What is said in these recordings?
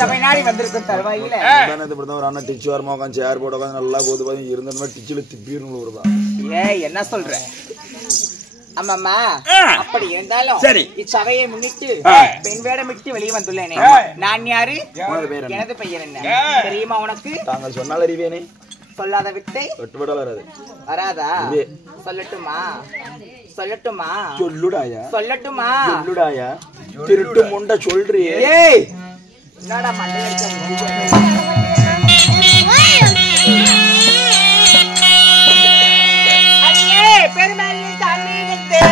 சபை நாடி வந்திருக்கும் தருவாயில ஒரு அண்ணன் டிச்சு வரமா உட்காந்து சேர் போட்டு உட்காந்து நல்லா போது பாதி இருந்த டிச்சில திப்பீர்னு வருதா. ஏய் என்ன சொல்ற? ஆமாமா, அப்படி இருந்தாலும் சரி, இச்சபையை முன்னிட்டு பெண் வேடமிட்டு வெளியே வந்துள்ளேனே. நான் யாரு? எனது பெயர் என்ன தெரியுமா உனக்கு? தாங்கள் சொன்னால் அறிவேனே. சொல்லாத வித்தை வராது. வராதா? சொல்லட்டுமா? சொல்லட்டுமா? சொல்லுடாயா. சொல்லட்டுமா? சொல்லுடாயா. திருட்டு முண்ட சொல்றியே. ஏய் என்னடா மண்டை அடிச்ச? அடியே பெருமாள் தண்ணி விட்டு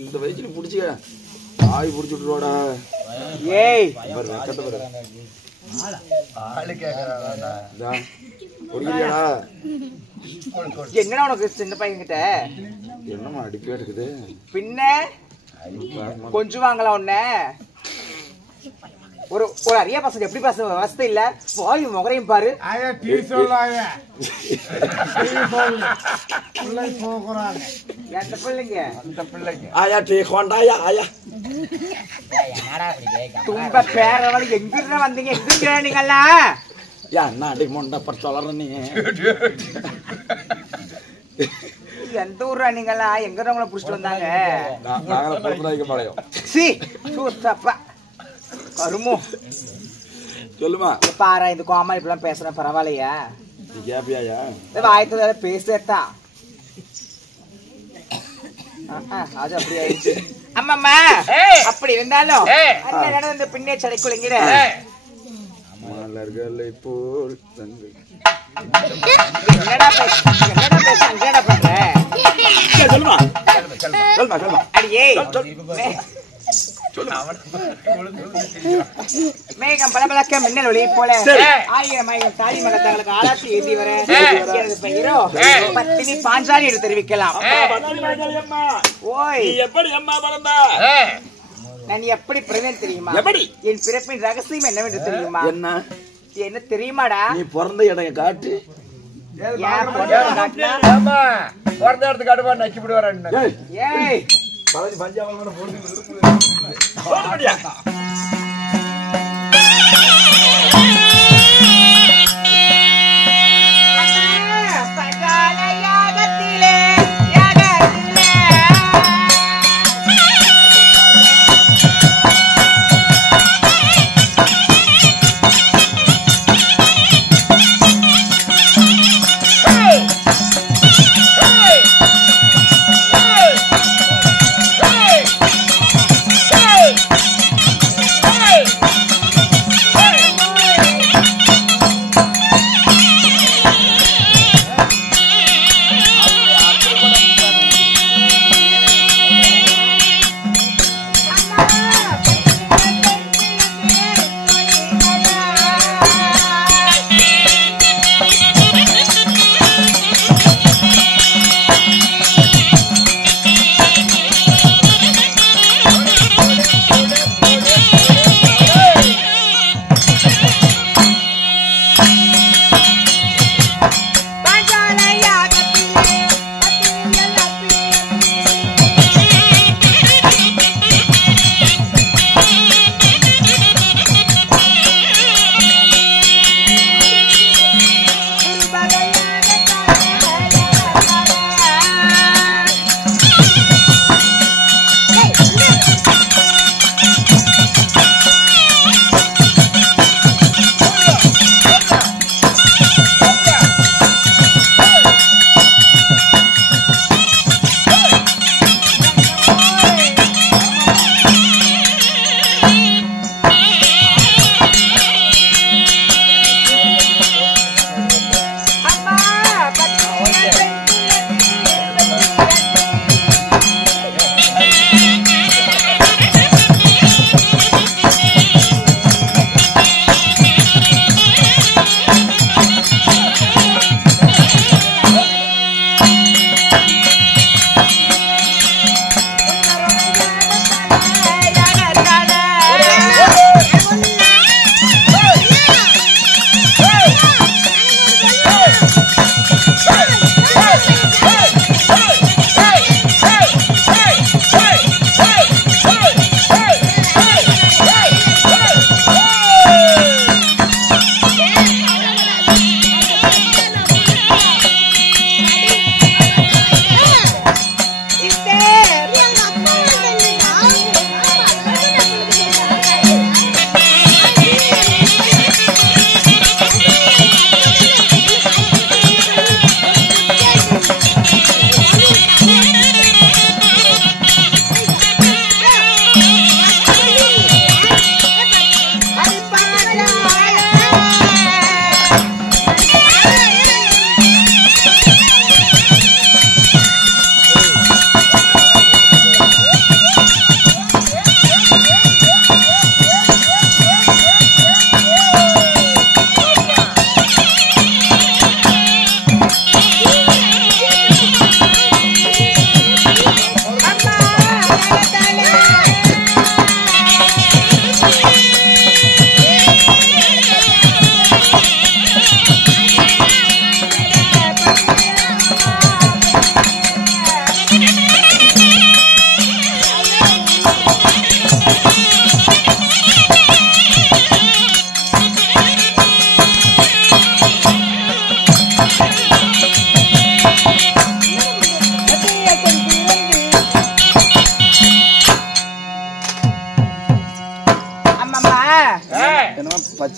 இந்த வயசுல புடிச்சிக்க ஆய் புடிச்சு விட்டுருவாடா. ஏய் என்னடா உனக்கு சின்ன பையன் கிட்ட என்னமா அடிப்பே இருக்குது? பின்ன கொஞ்சம் வாங்கலாம் உன்ன. ஒரு ஒரு அரிய பசங்க எப்படி பேச வசதி இல்ல, வாயு முகரையும் பாரு. எந்த பிள்ளைங்க? அந்த பிள்ளைங்க ஆயா டீ கொண்டாயா ஆயா. தும்ப பேரவள எங்கிருந்தா வந்தீங்க? எங்க நீங்களா? என்ன அடி மொண்ட பர் சொல்ற நீ? எந்த ஊரா நீங்களா? எங்க உங்களை புடிச்சிட்டு வந்தாங்க? நாங்கள பல்பராய்க்கு பாளையம். சி சூத்தப்பா கருமோ. சொல்லுமா பாரா, இந்த கோமா இப்பெல்லாம் பேசுறேன் பரவாயில்லையா? நீ கேப்பியாயா? வாய்த்ததால பேசட்டா. அது அப்படி ஆயிடுச்சு. அம்மாம்மா அப்படி இருந்தாலும் அண்ணன் நடந்த பின்னே சடைக்குள்ளைங்கிற மலர்களை போல் தங்கை. என்னடா பேச அங்கடா பண்ற? சொல்லுமா சொல்லுமா சொல்லுமா. அடியே மேகம் பலபலக்க மின்னல் ஒளி போல ஆயிரம் ஆயிரம் தாலி மகத்தங்களுக்கு ஆளாத்தி எழுதி வர எனது பெயரோ பத்தினி பாஞ்சாலி என்று தெரிவிக்கலாம். ஓய் எப்படி அம்மா பிறந்தா? நான் எப்படி பிறந்தேன் தெரியுமா? என் பிறப்பின் ரகசியம் என்னவென்று தெரியுமா? என்ன தெரியுமாடா? நீ பிறந்த இடம் காட்டு. பிறந்த இடத்துக்கு காட்டுவா நக்கி விடுவார். ஏய் பஞ்சாபம் போட்டு பஞ்சாலயாகத்திலே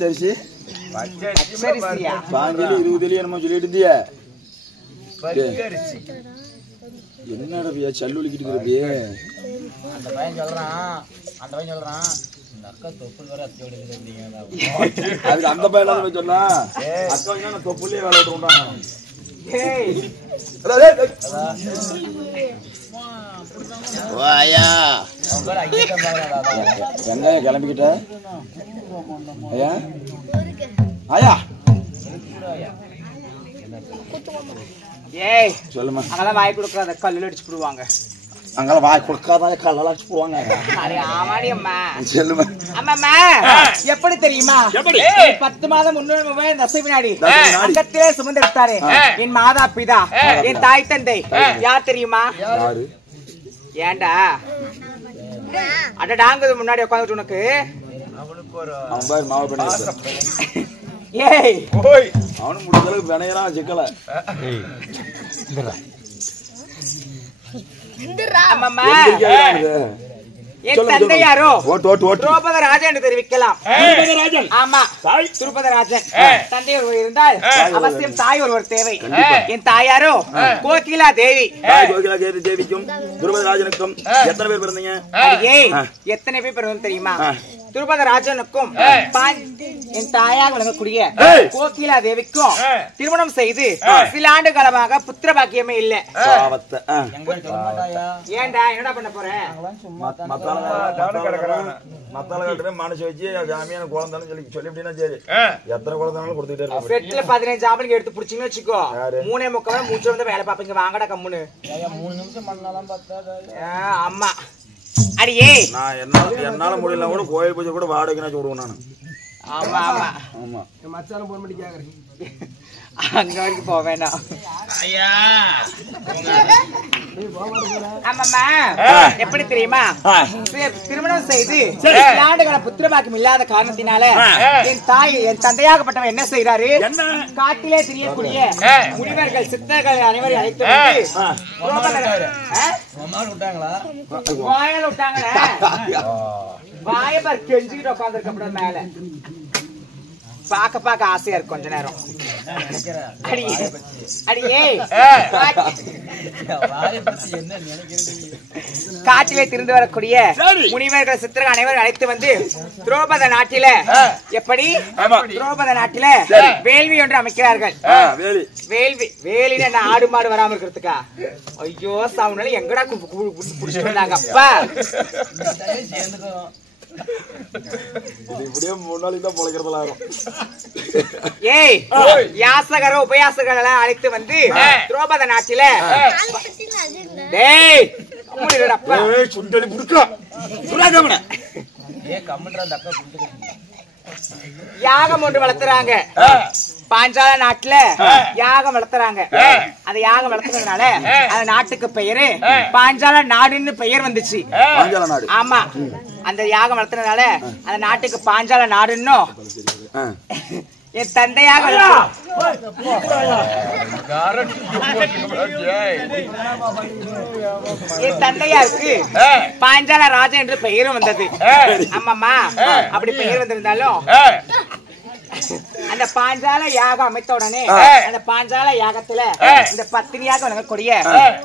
பச்சரிசி பச்சரிசியா? பாஞ்சலி 20 என்னமோ சொல்லிட்டு இருந்தியா? பச்சரிசி என்னடா பியா சல்லுலிக்கிட்டு இருக்கிறது? அந்த பையன் சொல்றான் இந்த அக்கா தொப்புள் வர அத்தியோட இருந்தீங்க. அதுக்கு அந்த பையன் போய் சொன்னா அக்கா நான் தொப்புலயே வேலை விட்டுறாங்க. வெங்காயம் கிளம்பிக்கிட்ட ஐயா ஐயா ஏய் சொல்லுமா. அங்கெல்லாம் வாய் கொடுக்காத, கல்லுல அடிச்சு போடுவாங்க. அங்கெல்லாம் வாய் கொடுக்காத கல்லெல்லாம் அடிச்சு போடுவாங்க. அரே ஆமாடி அம்மா. சொல்லுமா. அம்மா எப்படி தெரியுமா? 10 மாதம் முன்னே தசை வினாடி அங்கத்திலே சுமந்தெடுத்தாரு என் மாதா பிதா, என் தாய் தந்தை. யார் தெரியுமா? யாரு? ஏண்டா அடடாங்குது முன்னாடி உட்காந்துட்டு உனக்கு. அவன் பாரு மாவு பண்ணி ஏய் அவனும் முடிஞ்ச அளவுக்கு வினையெல்லாம் சிக்கல. அம்மா என் தந்தை யாரோ திரௌபதி ராஜன் என்று தெரிவிக்கலாம். ஆமா, திரௌபதி ராஜன். தந்தை ஒருவர் இருந்தால் அவசியம் தாய் ஒருவர் தேவை. என் தாயாரோ கோகிலா தேவி. கோகிலா தேவிக்கும் திரௌபதி ராஜனுக்கும் எத்தனை பேர் பிறந்தீங்க? எத்தனை பேர் பிறந்தோம் தெரியுமா? திரௌபதி ராஜனுக்கும் என் தாயாக விளங்கக்கூடிய கோகிலா தேவிக்கும் திருமணம் செய்து சில ஆண்டு காலமாக புத்திர பாக்கியமே இல்ல. ஏண்டா என்னடா பண்ண போறேன்? மனசு வச்சு ஜாமியான குழந்தைன்னு சொல்லி அப்படின்னா சரி, எத்தனை குழந்தைனாலும் கொடுத்துட்டே இருக்க. செட்ல 15 ஆம்பளைங்க எடுத்து புடிச்சிங்கன்னு வச்சுக்கோ, 3:45 மூச்சு வந்து வேலை பாப்பீங்க. வாங்கடா கம்முன்னு. 3 நிமிஷம் பண்ணலாம் பார்த்தா. அம்மா அடியே நான் என்னால முடியல கூட கோயில் பூஜை கூட வாடகைனா சொல்லுவேன் நான். ஆமா ஆமா ஆமா. மச்சான போன் பண்ணி கேக்குறேன். அங்க வரைக்கும் போக வேண்டாம். ஆமாம்மா எப்படி தெரியுமா? திருமணம் செய்து ஆண்டுகால புத்திர பாக்கியம் இல்லாத காரணத்தினால என் தாய் என் தந்தையாகப்பட்டவன் என்ன செய்யறாரு? காட்டிலே தெரியக்கூடிய முனிவர்கள் சித்தர்கள் அனைவரையும் அழைத்து வாயால விட்டாங்களே. வாயபார் கெஞ்சிக்கிட்டு உட்காந்துருக்க மேல பாக்க ஆசையா இருக்கு கொஞ்ச நேரம். காட்டிலே திருந்து வரக்கூடிய முனிவர்கள் சித்தர்கள் அனைவரும் அழைத்து வந்து திரௌபதி நாட்டில எப்படி திரௌபதி நாட்டில வேள்வி ஒன்று அமைக்கிறார்கள். வேலின்னு என்ன ஆடு மாடு வராம இருக்கிறதுக்கா? ஐயோ சாவுனால எங்கடா புடிச்சிட்டு வந்தாங்க அப்பா. ஏய் யாசகர உபயாசகர் எல்லாம் அழைத்து வந்து திரௌபதி நாட்டில யாகம் ஒன்று வளர்த்துறாங்க. பாஞ்சால நாட்டுல யாகம் வளர்த்துறாங்க. அந்த யாகம் வளர்த்துறதுனால அந்த நாட்டுக்கு பெயரு பாஞ்சால நாடுன்னு பெயர் வந்துச்சு. ஆமா, அந்த யாகம் வளர்த்துறதுனால அந்த நாட்டுக்கு பாஞ்சால நாடுன்னு என் தந்தையாக என் தந்தையாருக்கு பாஞ்சால ராஜா என்று பெயரும் வந்தது. ஆமாமா, அப்படி பெயர் வந்திருந்தாலும் அந்த பாஞ்சால யாகம் அமைத்த உடனே அந்த பாஞ்சால யாகத்துல இந்த பத்தினியாக வழங்கக்கூடிய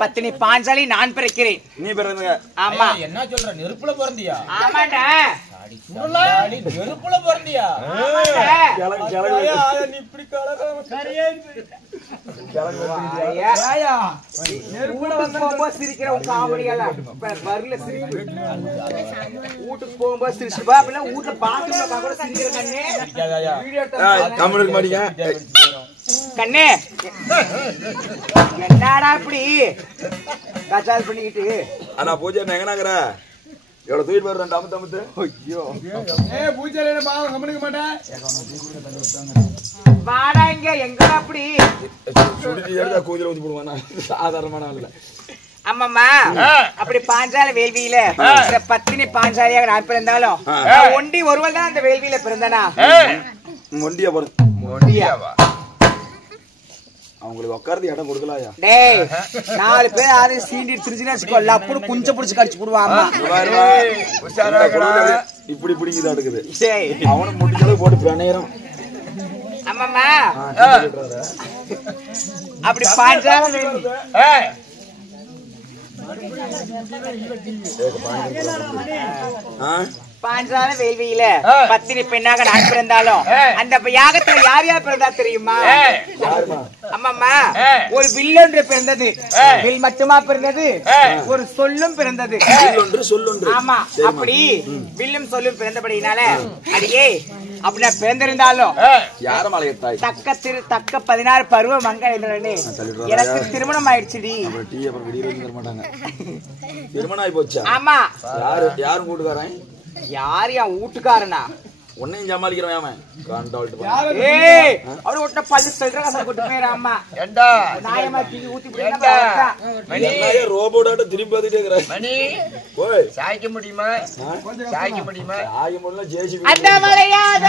பத்தினி பாஞ்சாலி நான் பிறக்கிறேன். நீ பிறந்தங்க? ஆமா. என்ன சொல்ற? நெருப்புல பிறந்தியா? ஆமாடா. நெருப்புல பிறந்தியா? சிரிக்கிற வீட்டுக்கு போகும்போது சிரிச்சுப்பா. அப்படின்னா வீட்டுல பாத்ரூம்ல கூட சிரிக்கிற கண்ணே என்னடா இப்படி கச்சால் பண்ணிக்கிட்டு? ஆனா பூஜை எங்கனாக்குற எவ்வளவு தூக்கிட்டு வர்றேன் அமுத்து அமுத்து. ஐயோ பூஜையில கவனிக்க மாட்டேன். வாடா இங்க எங்கடா அப்படி எடுத்தா கூதில ஊத்தி போடுவானா? சாதாரணமான இல்ல. ஆமாம்மா, அப்படி பாஞ்சால வேள்வியில பத்தினி பாஞ்சாலியாக நான் பிறந்தாலும் ஒண்டி ஒருவன் தான் அந்த வேள்வியில பிறந்தனா. ஒண்டியா ஒண்டியாவா? அவங்களுக்கு உட்கார்ந்து இடம் கொடுக்கலாயா? டேய் 4 பேர் யாரும் சீண்டி திருச்சினா வச்சுக்கோ லப்புனு குஞ்ச பிடிச்சு கடிச்சு போடுவாமா. இப்படி பிடிக்குதா இருக்குது. டேய் அவன முடிஞ்சளவு போட்டு பிரணேரம். அம்மாமா அப்படி பாஞ்சால ஏய் பாஞ்சால வேள்வியில பத்தினி பெண்ணாக நான் பிறந்தாலும் அந்த யாகத்துல யார் யார் பிறந்தா தெரியுமா? அம்மாமா ஒரு வில் ஒன்று பிறந்தது. வில் மட்டுமா பிறந்தது? ஒரு சொல்லும் பிறந்தது. ஆமா அப்படி வில்லும் சொல்லும் பிறந்தபடினால அடியே அப்படின்னா பிறந்திருந்தாலும் தக்க 16 பருவ மங்கை எனக்கு திருமணம் ஆயிடுச்சுடி. திருமணம் ஆயி போச்சா? ஆமா. யாரும் கூட்டுக்காரன்? யார் என் வீட்டுக்காரனா? உன்னையும் சமாளிக்கிறவன் அவரு ஒட்ட பல்லு சொல்ற கொட்டு பேர். அம்மா நாயமா தீங்கி ஊத்தி ரோபோட திரும்பி பார்த்துட்டே இருக்கிறேன். சாய்க்க முடியுமா? சாய்க்க முடியுமா? சாய்க்க முடியல. ஜேசிபி அந்த மலையாத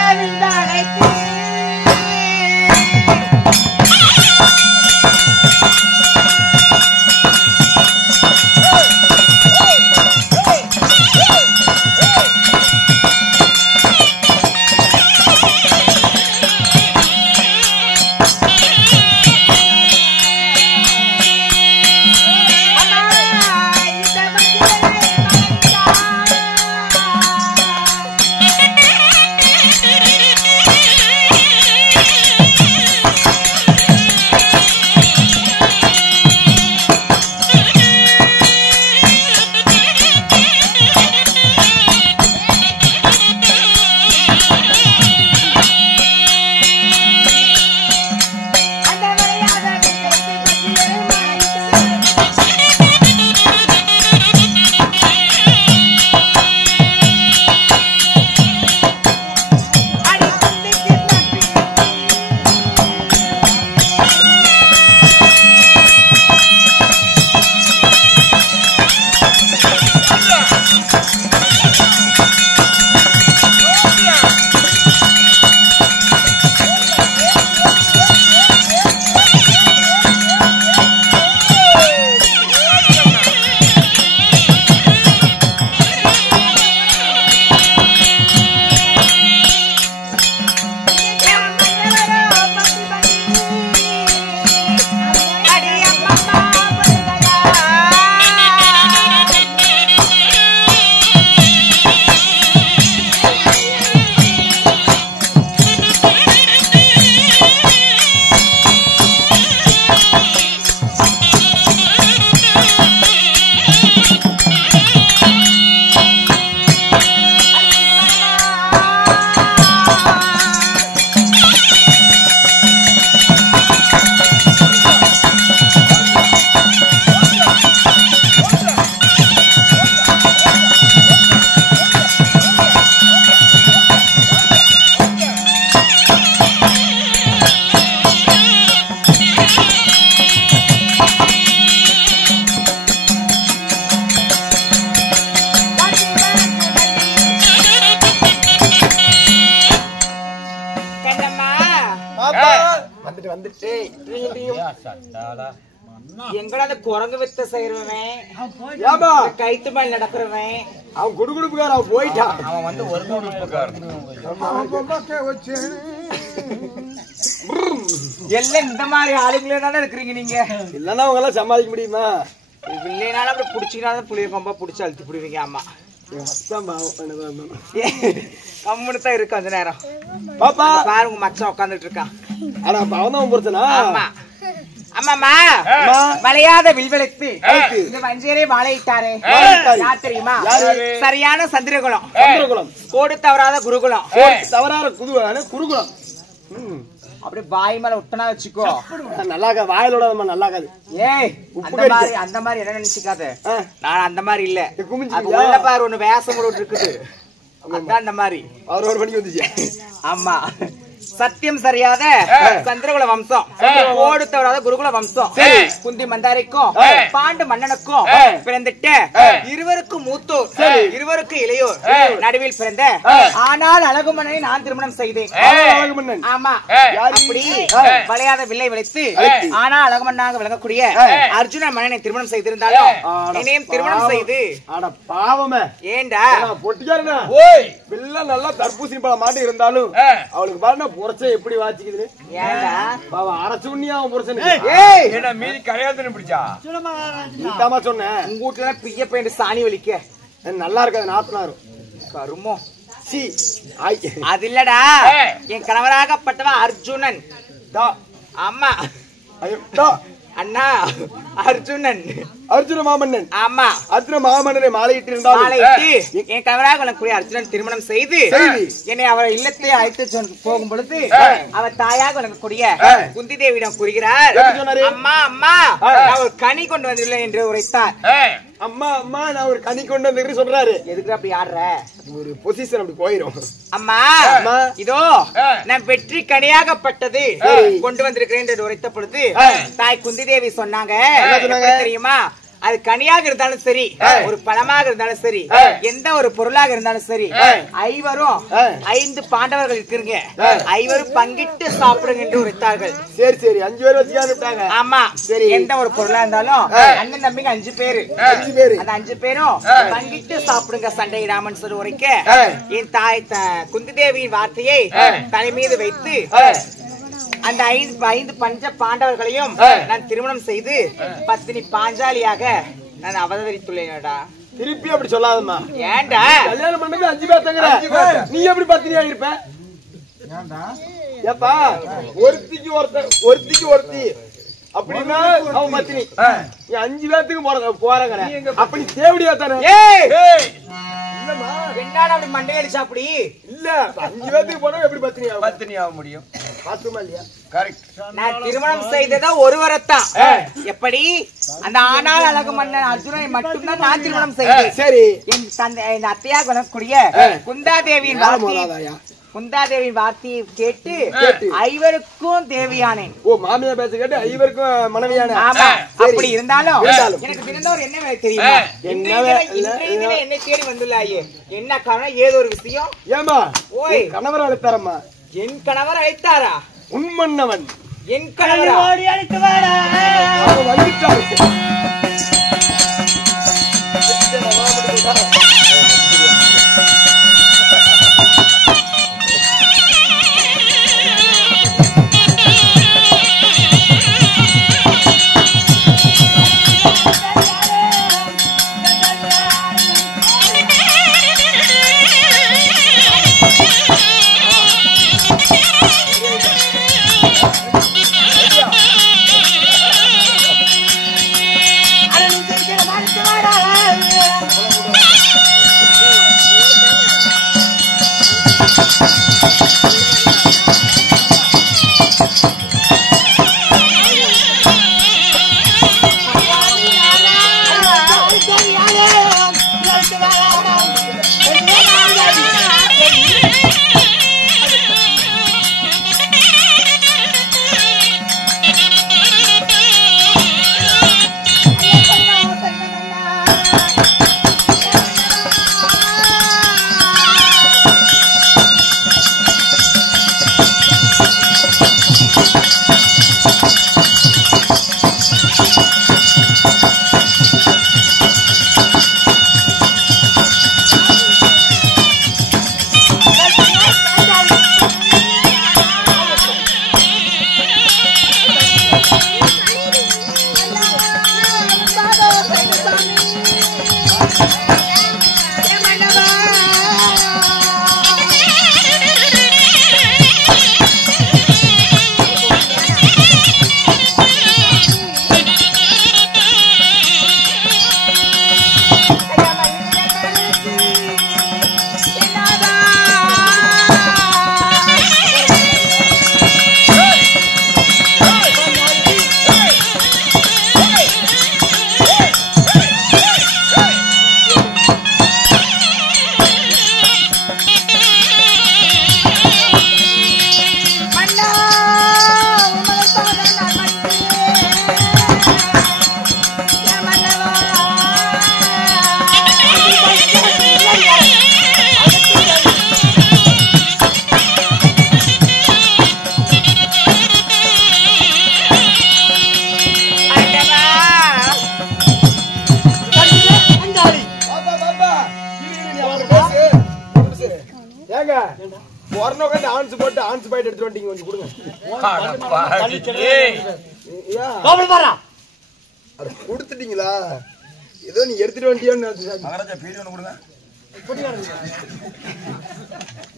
எங்கடா அந்த குரங்கு வித்த செய்யறவன் கைத்து மேல் நடக்கிறவன் அவன் குடுகுடுப்புக்கார அவன் போயிட்டான். அவன் வந்து ஒரு எல்லாம் இந்த மாதிரி ஆளுங்களே தானே இருக்கிறீங்க நீங்க. இல்லன்னா அவங்க எல்லாம் சமாளிக்க முடியுமா? இல்லைனாலும் அப்படி புடிச்சிக்கினாலும் புளிய கொம்பா புடிச்சு அழுத்தி புடுவீங்க. ஆமா கம்முன்னு தான் இருக்கு அந்த நேரம். பாப்பா பாருங்க மச்சான் உட்காந்துட்டு இருக்கான். ஆனா அவன் தான் பிரச்சனை. ஆமா அம்மாமா வளையாத வில்வெளுத்து இந்த வஞ்சரே வாழையிட்டாரே யார் தெரியுமா? சரியான சந்திரகுலம். கோடு தவறாத குருகுலம். தவறாத குருகுலம். அப்படி வாய் மேல விட்டனா வச்சுக்கோ. நல்லா வாயிலோட நல்லா. ஏய் அந்த மாதிரி என்ன நினைச்சுக்காத. நான் அந்த மாதிரி இல்ல. உள்ள பாரு ஒண்ணு வேஷம் கூட இருக்குது. அதான் அந்த மாதிரி அவர் ஒரு மணிக்கு வந்துச்சு. ஆமா சத்தியம் சரியாத சந்திரகுல வம்சம், கோடு தவறாத குருகுல வம்சம், குந்தி மந்தாரிக்கும் பாண்டு மன்னனுக்கும் பிறந்துட்ட இருவருக்கும் மூத்தோர், இருவருக்கு இளையோர் நடுவில் பிறந்த ஆனால் அழகு மன்னனை நான் திருமணம் செய்தேன். ஆமா, அப்படி வளையாத வில்லை விளைத்து ஆனால் அழகு மன்னாக விளங்கக்கூடிய அர்ஜுன மன்னனை திருமணம் செய்திருந்தாலும் என்னையும் திருமணம் செய்து பாவமே ஏண்டா பொட்டிக்காரனா பிள்ளை நல்லா தர்பூசணி பழம் மாட்டி இருந்தாலும் அவளுக்கு பாருங்க புரட்சை எப்படி வாச்சிக்குது. ஏண்டா பாவம் அரைச்சு உண்ணியா அவன் புரட்சன் என்ன மீறி கரையாதுன்னு பிடிச்சா நீதாமா சொன்ன உங்க வீட்டுல பிய்ய பெயிண்ட் சாணி வலிக்க நல்லா இருக்காது நாத்தனாரு கருமோ. சி அது இல்லடா, என் கணவராகப்பட்டவன் அர்ஜுனன். ஆமா அண்ணா அர்ஜுனன், அர்ஜுன மாமன்னன். ஆமா, அர்ஜுன மாமன்னனை மாலையிட்டு இருந்தாலும் மாலையிட்டு என் கணவராக உனக்குரிய அர்ஜுனன் திருமணம் செய்து என்னை அவரை இல்லத்தை அழைத்து போகும் பொழுது அவர் தாயாக உனக்குரிய குந்தி தேவியிடம் கூறுகிறார், அம்மா அம்மா நான் ஒரு கனி கொண்டு வந்துள்ளேன் என்று உரைத்தார். அம்மா அம்மா நான் ஒரு கனி கொண்டு வந்து சொல்றாரு. எதுக்கு அப்படி ஆடுற? ஒரு பொசிஷன் அப்படி போயிரும். அம்மா இதோ நான் வெற்றி கனியாகப்பட்டது கொண்டு வந்திருக்கிறேன் என்று உரைத்த பொழுது தாய் குந்தி தேவி சொன்னாங்க, தெரியுமா, அது கனியாக இருந்தாலும் சரி, ஒரு பழமாக இருந்தாலும் சரி, எந்த ஒரு பொருளாக இருந்தாலும் சரி, ஐவரும் 5 பாண்டவர்கள் இருக்கிறீங்க, ஐவரும் பங்கிட்டு சாப்பிடுங்க என்று உரைத்தார்கள். சரி சரி 5 பேர் வச்சுக்காங்க. ஆமா சரி, எந்த ஒரு பொருளா இருந்தாலும் அண்ணன் தம்பிங்க 5 பேரு, அந்த 5 பேரும் பங்கிட்டு சாப்பிடுங்க சண்டையிடாமன்னு சொல்லி உரைக்க என் தாய் குந்தி தேவியின் வார்த்தையை தலை மீது வைத்து அந்த 5 பஞ்ச பாண்டவர்களையும் நான் திருமணம் செய்து பத்தினி பாஞ்சாலியாக நான் அவதரித்துள்ளேன்டா. திருப்பி அப்படி சொல்லாதம்மா. ஏன்டா கல்யாணம் பண்ணது 5 பேர் தங்கற, நீ எப்படி பத்தினியா இருப்ப? ஏப்பா ஒருத்திக்கு ஒருத்தி அப்படின்னா அவன் பத்தினி, நீ 5 பேத்துக்கு போறாங்க அப்படி தேவடியா தானே? என்னடா அப்படி மண்டையடிச்சா? அப்படி இல்ல 5 பேத்துக்கு போனா எப்படி பத்தினி ஆக முடியும்? பாத்துமா இல்லையா? கரெக்ட். நான் திருமணம் செய்ததா ஒருவரைத்தான். எப்படி அந்த ஆனால் அழகு மன்னன் அர்ஜுனனை மட்டும்தான் நான் திருமணம் செய்தேன். சரி, என் தந்தை என் அத்தையாக வரக்கூடிய குந்தாதேவியின் வார்த்தையை கேட்டு ஐவருக்கும் தேவியானேன். ஓ மாமியா பேச கேட்டு ஐவருக்கும் மனைவியான. ஆமா, அப்படி இருந்தாலும் எனக்கு பிறந்தவர் என்ன வேலை தெரியுமா? என்னை தேடி வந்துள்ளாயே, என்ன காரணம், ஏதோ ஒரு விஷயம்? ஏமா ஓய் கணவர் அழைத்தாரம்மா? என் கணவர் அழைத்தாரா? உண்மன்னவன் என் கணவர் அழைத்து வாடா வந்துட்டாரு. போறனோக்க ஆன்ஸ் போட்டு ஆன்ஸ் பாயிண்ட் எடுத்து வந்துட்டீங்க கொஞ்சம் கொடுங்க. அட கொடுத்துட்டீங்களா? ஏதோ நீ எடுத்துட்டு வந்துட்டியோன்னு மகாராஜா பீடி ஒன்று கொடுங்க.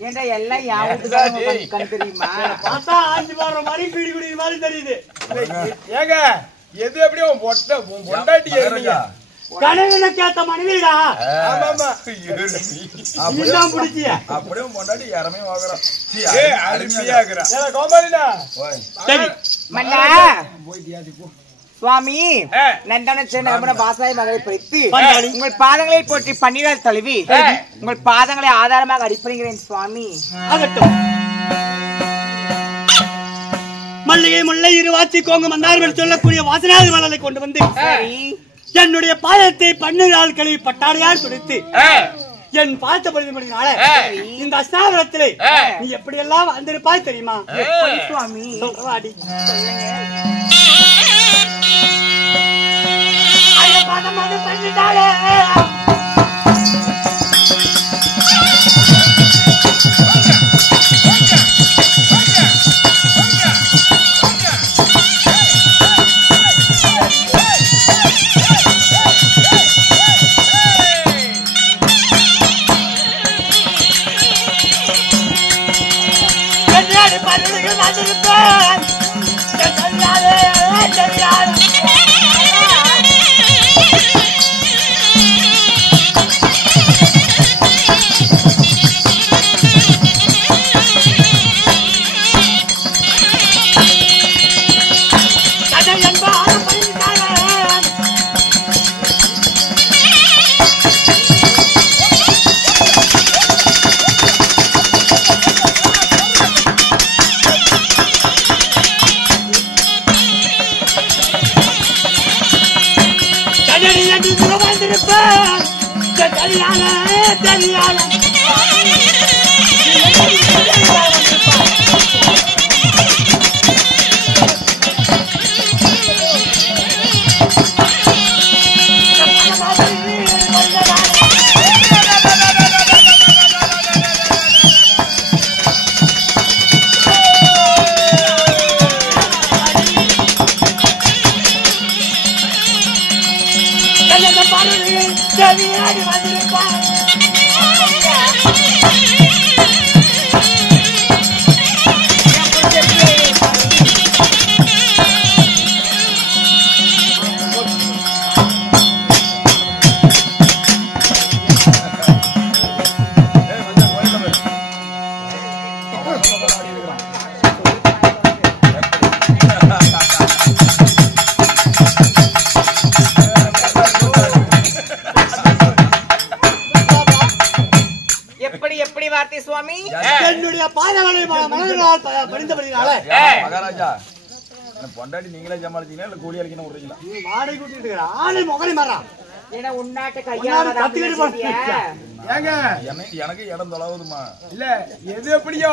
ஏண்டா எல்லாம் யா வீட்டுக்காரங்க கண் தெரியுமா? பார்த்தா ஆஞ்சு பாடுற மாதிரி பீடி குடிக்கிற மாதிரி தெரியுது. ஏங்க எது எப்படியோ பொண்டாட்டி ஏறியா கனவுல கேட்ட மனைவிடா. ஆமாமா அப்படியே பிடிச்சியா? அப்படியே பொண்டாட்டி யாரமே வாங்குறான். அருமையா இருக்குறா. ஏல கோமாளிடா. சரி மன்னா சுவாமி நந்தன சேன வாசாய் மகளை பிடித்து உங்கள் பாதங்களை போற்றி பன்னிரால் தழுவி உங்கள் பாதங்களை ஆதாரமாக அடிப்படைகிறேன் சுவாமி. மல்லிகை முல்லை இருவாச்சி கோங்கு மந்தார்கள் சொல்லக்கூடிய வாசனாதி மலரை கொண்டு வந்து என்னுடைய பாதத்தை பன்னிரால் கழுவி பட்டாடையால் துடைத்து என் பார்த்த பதினால இந்த அஸ்தாபனத்திலே நீ எப்படி எல்லாம் வந்திருப்பாய் தெரியுமா? சுவாமி சொல்றாடி என்னுடைய பாதங்களை மனதினால் பணிந்தபடினால மகாராஜா பொண்டாட்டி நீங்களே சமாளிச்சீங்களா இல்ல கூலி அளிக்கணும் விடுறீங்களா? வாடகை கூட்டிட்டு இருக்கிற ஆளை முகலி மாறான். ஏன்னா உன்னாட்ட கையால எனக்கு இடம் தொலைவுதுமா இல்ல எது எப்படியோ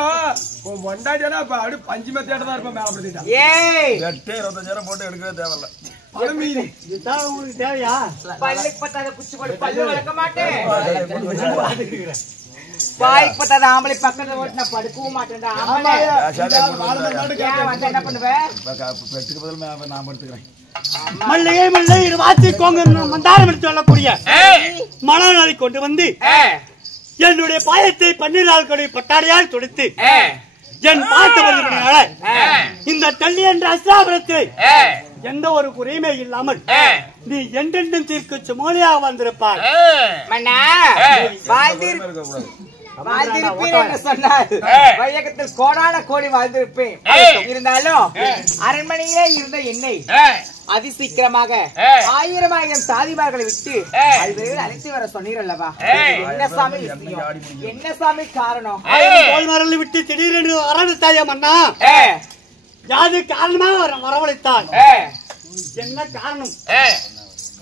பொண்டாட்டினா அப்ப அப்படி பஞ்சு மெத்தியாட்ட தான் இருப்பேன். மேல படுத்திட்டான். ஏய் 25,000 போட்டு எடுக்கவே தேவையில்ல. இதுதான் உங்களுக்கு தேவையா? பல்லுக்கு பத்தாத குச்சி போட்டு பல்லு வளர்க்க மாட்டேன். வாய்க்கு பத்தாத ஆம்பளை பக்கத்துல ஓட்டு நான் படுக்கவும் மாட்டேன்டா. என்ன பண்ணுவேன்? பெட்டுக்கு பதில் நான் படுத்துக்கிறேன். மல்லிகை முல்லை இருவாச்சி கோங்கு மந்தாரம் என்று சொல்லக்கூடிய மலர்களை கொண்டு வந்து என்னுடைய பாயத்தை பன்னீரால் கழுவி பட்டாடையால் துடைத்து என் பார்த்த பதினால இந்த தள்ளி என்ற அஸ்தாபனத்தில் எந்த ஒரு குறையுமே இல்லாமல் நீ என்றென்றும் தீர்க்க சுமோலியாக வந்திருப்பாய். வாழ்ந்திருப்பேன் என்று சொன்னார். வையகத்தில் கோடான கோடி வாழ்ந்திருப்பேன். இருந்தாலும் அரண்மனையிலே இருந்த என்னை அதிசீக்கிரமாக 1000 சாதிமார்களை விட்டு அழைத்து வர சொன்னீரல்லவா? என்ன சாமி விஷயம்? என்ன சாமி காரணம்? கோல்மாரலை விட்டு திடீரென்று வரவழைத்தாயா மன்னா? யாது காரணமாக வரவழைத்தாய்? என்ன காரணம்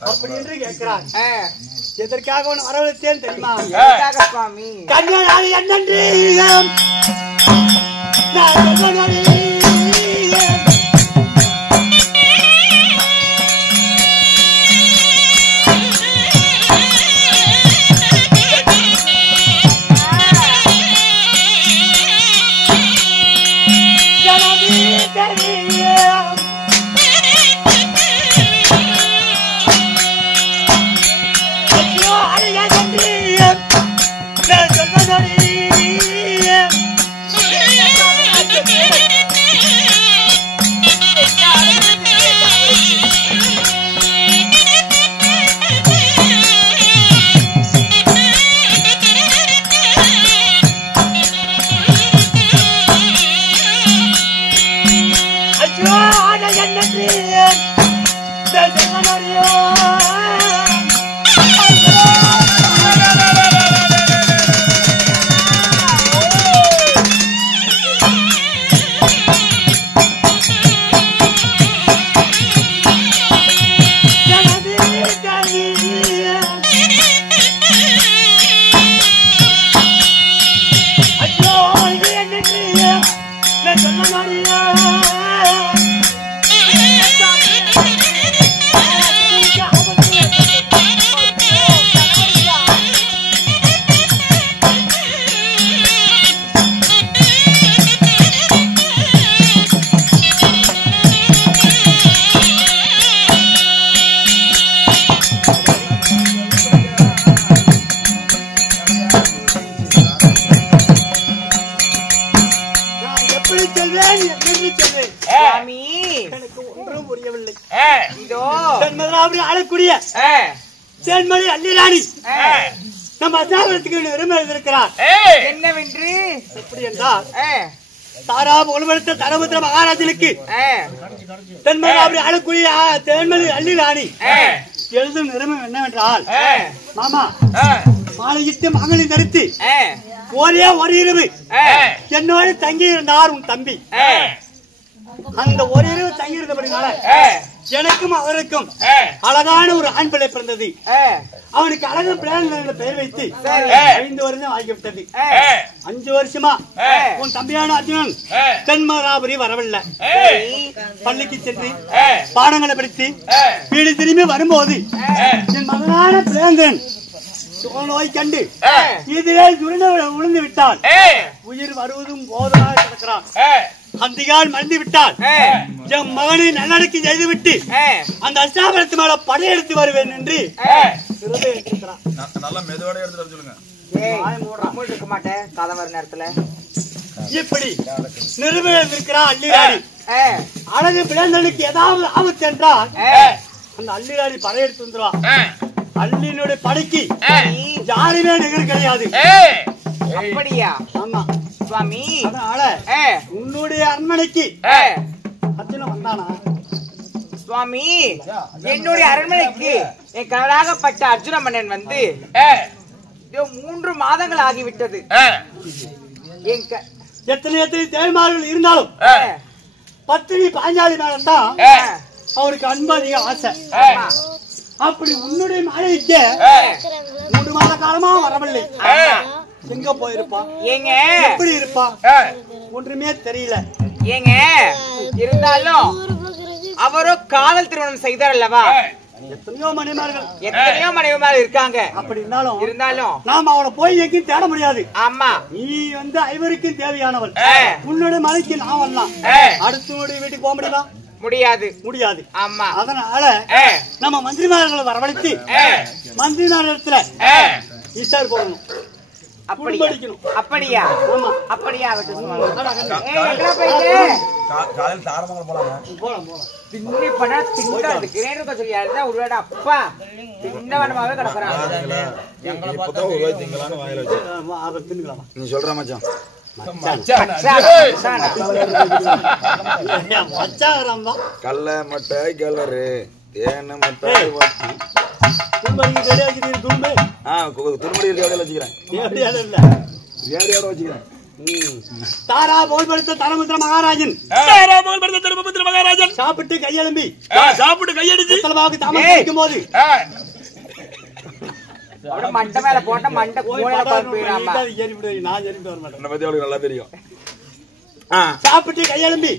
அப்படி என்று கேட்கிறார். எதற்காக வரவழைத்தேன் தெரியுமா? சுவாமி கன்னியாளி என்னன்றி தேன்மொழி அள்ளிராணி நம்ம அசாபரத்துக்கு விரும்ப இருக்கிறார். என்னவென்று எப்படி என்றால் தாரா புகழ்பெற்ற தரபுத்திர மகாராஜனுக்கு தென்மொழி அப்படி ஆளக்கூடிய தேன்மொழி அள்ளிராணி எழுதும் நிறுவனம் என்னவென்றால், மாமா மாலையிட்டு மகளை தரித்து ஒரே ஒரு இரவு என்னோடு தங்கி இருந்தார் உன் தம்பி. அந்த ஒரு இரவு தங்கி இருந்தபடினால எனக்கும் அவருக்கும் அழகான ஒரு ஆண் பிள்ளை பிறந்தது. அவனுக்கு அழகு பிள்ளை பெயர் வைத்து 5 வருஷம் ஆகிவிட்டது. 5 வருஷமா உன் தம்பியான அர்ஜுனன் தென்மராபுரி வரவில்லை. பள்ளிக்கு சென்று பாடங்களை படித்து வீடு திரும்பி வரும்போது என் மகனான பிளேந்திரன் நோய் கண்டு இதிலே உழுந்து விட்டால் உயிர் வருவதும் போதமாக கிடக்கிறான். அந்திகால் மறந்து விட்டால் என் மகனை நல்லடக்கி செய்துவிட்டு அந்த அஷ்டாபரத்து மேல படையெடுத்து வருவேன் என்று இப்படி நிறுவனம் இருக்கிறான் அள்ளிராணி. அழகு பிளந்தனுக்கு ஏதாவது ஆபத்து என்றால் அந்த அள்ளிராணி படையெடுத்து வந்துருவான். அள்ளியினுடைய படைக்கு யாருமே நிகர் கிடையாது. அப்படியா? ஆமா சுவாமி. அதனால உன்னுடைய அரண்மனைக்கு அர்ஜுனன் வந்தானா? சுவாமி, என்னுடைய அரண்மனைக்கு என் கனடாகப்பட்ட அர்ஜுன மன்னன் வந்து 3 மாதங்கள் ஆகிவிட்டது. எத்தனை தேய்மார்கள் இருந்தாலும் பத்தினி பாஞ்சாலி மேலதான் அவருக்கு அன்பு அதிக ஆசை. அப்படி உன்னுடைய மனைவிக்கு 3 மாத காலமா வரவில்லை. எங்க போயிருப்பா? ஏங்க எப்படி இருப்பா? ஒன்றுமே தெரியல. ஏங்க இருந்தாலும் அவரோ காதல் திருமணம் செய்தார் அல்லவா? எத்தனையோ மனைவிமார்கள் இருக்காங்க. அப்படி இருந்தாலும் நாம அவனை போய் எங்கேயும் தேட முடியாது. ஆமா, நீ வந்து ஐவருக்கும் தேவையானவள். உன்னோட மனைக்கு நான் வரலாம், அடுத்தவனுடைய வீட்டுக்கு போக முடியுமா? முடியாது. ஆமா, அதனால நம்ம மந்திரிமார்களை வரவழைத்து மந்திரிமாரிடத்துல இசார் போடணும். அப்படியா? அப்படியா? நீ சொல்ற மச்சான் கல்ல மட்டை கலரு தேன மட்டை துருமடி வச்சுக்கிறேன். தாரா போல்படுத்த தரமுத்திர மகாராஜன் சாப்பிட்டு கையெழும்பி தாமசிக்கும் போது மண்டை மேல போட்ட மண்டை நல்லா தெரியும். சாப்பிட்டு கையெழும்பி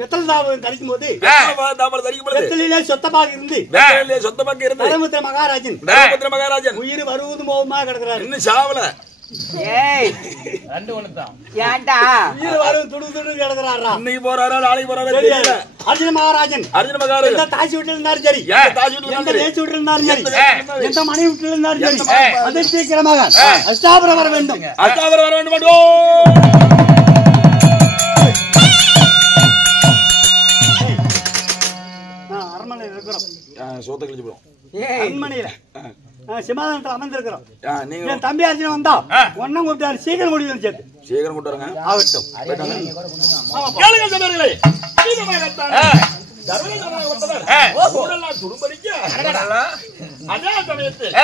வெத்தலை தாமரம் தரிக்கும் போது வெத்தலையிலே சொத்தமாக இருந்து தரமுத்திர மகாராஜன் உயிர் வருவதும் போகுமா கிடக்கிறார். இன்னும் சாவல. அர்ஜுன மகாராஜன் தாசி வீட்டில் இருந்தாலும் சரி, எந்த தேசி வீட்டில் இருந்தாலும் சரி, எந்த மனைவி வீட்டில் இருந்தாலும் சரி, அதை சீக்கிரமாக அஷ்டாபுரம் வர வேண்டும். அரண்மனையில் இருக்கிறோம். அரண்மனையில சிம்மாசனத்தில் அமர்ந்திருக்கிறோம். என் தம்பி அர்ஜுனன் வந்தா ஒன்னும் கூப்பிட்டாரு. சீக்கிரம் முடியும் சேர்த்து சீக்கிரம் கூட்டாருங்க. ஆகட்டும். அதே சமயத்தில்